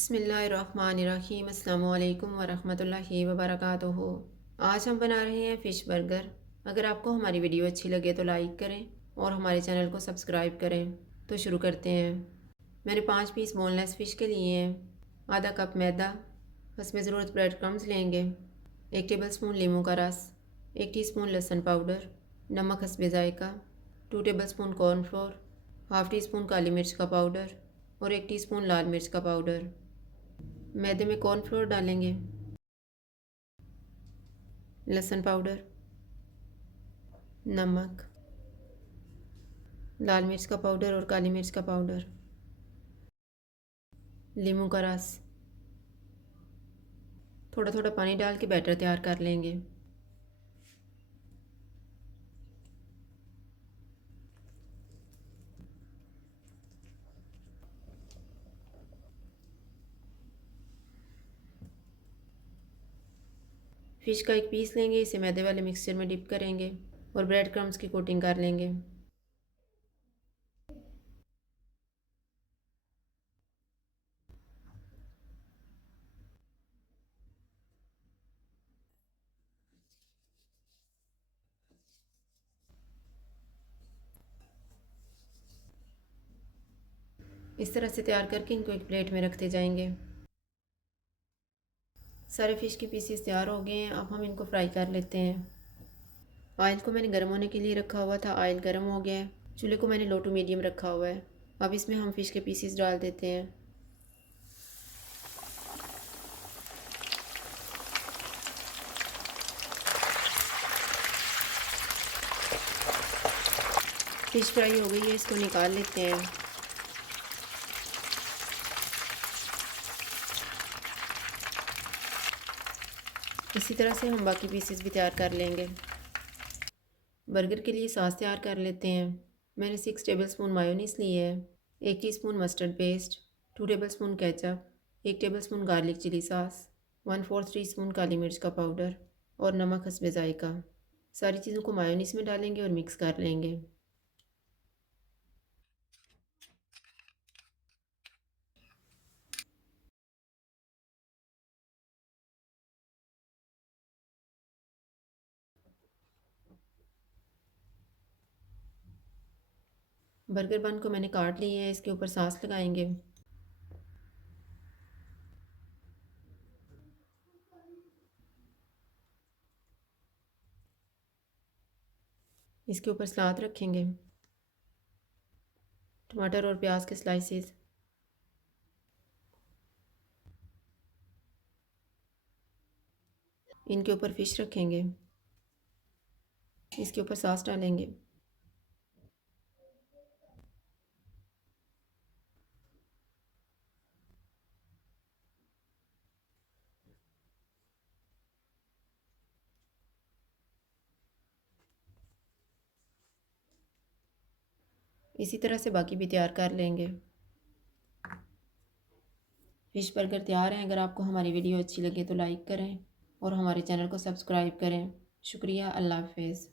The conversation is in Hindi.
बिस्मिल्लाहिर्रहमानिर्रहीम अस्सलामु अलैकुम वरहमतुल्लाहि वबरकातुहू। आज हम बना रहे हैं फ़िश बर्गर। अगर आपको हमारी वीडियो अच्छी लगे तो लाइक करें और हमारे चैनल को सब्सक्राइब करें। तो शुरू करते हैं। मैंने 5 पीस बोनलेस फ़िश के लिए हैं। आधा कप मैदा, हस्ब ज़रूरत ब्रेड क्रम्स लेंगे, 1 टेबलस्पून लीमू का रस, 1 टीस्पून लहसुन पाउडर, नमक हस्ब ज़ायका, 2 tablespoon cornflour, half teaspoon काली मिर्च का पाउडर और 1 टीस्पून लाल मिर्च का पाउडर। मैदे में कॉर्नफ्लोर डालेंगे, लहसुन पाउडर, नमक, लाल मिर्च का पाउडर और काली मिर्च का पाउडर, लीमू का रस, थोड़ा थोड़ा पानी डाल के बैटर तैयार कर लेंगे। फ़िश का एक पीस लेंगे, इसे मैदे वाले मिक्सचर में डिप करेंगे और ब्रेड क्रम्स की कोटिंग कर लेंगे। इस तरह से तैयार करके इनको एक प्लेट में रखते जाएंगे। सारे फ़िश के पीसेस तैयार हो गए हैं। अब हम इनको फ्राई कर लेते हैं। ऑयल को मैंने गर्म होने के लिए रखा हुआ था। ऑयल गर्म हो गया है। चूल्हे को मैंने लो टू मीडियम रखा हुआ है। अब इसमें हम फ़िश के पीसेस डाल देते हैं। फ़िश फ्राई हो गई है, इसको निकाल लेते हैं। इसी तरह से हम बाकी पीसेस भी तैयार कर लेंगे। बर्गर के लिए सॉस तैयार कर लेते हैं। मैंने 6 टेबलस्पून मायोनीस ली है, 1 teaspoon mustard paste, 2 tablespoon ketchup, 1 tablespoon garlic chilli sauce, 1/4 teaspoon काली मिर्च का पाउडर और नमक हस्ब ज़ायका। सारी चीज़ों को मायोनीस में डालेंगे और मिक्स कर लेंगे। बर्गर बन को मैंने काट लिया है, इसके ऊपर सॉस लगाएंगे। इसके ऊपर सलाद रखेंगे, टमाटर और प्याज के स्लाइसेस, इनके ऊपर फ़िश रखेंगे, इसके ऊपर सॉस डालेंगे। इसी तरह से बाकी भी तैयार कर लेंगे। फ़िश बर्गर तैयार हैं। अगर आपको हमारी वीडियो अच्छी लगे तो लाइक करें और हमारे चैनल को सब्सक्राइब करें। शुक्रिया। अल्लाह हाफ़िज़।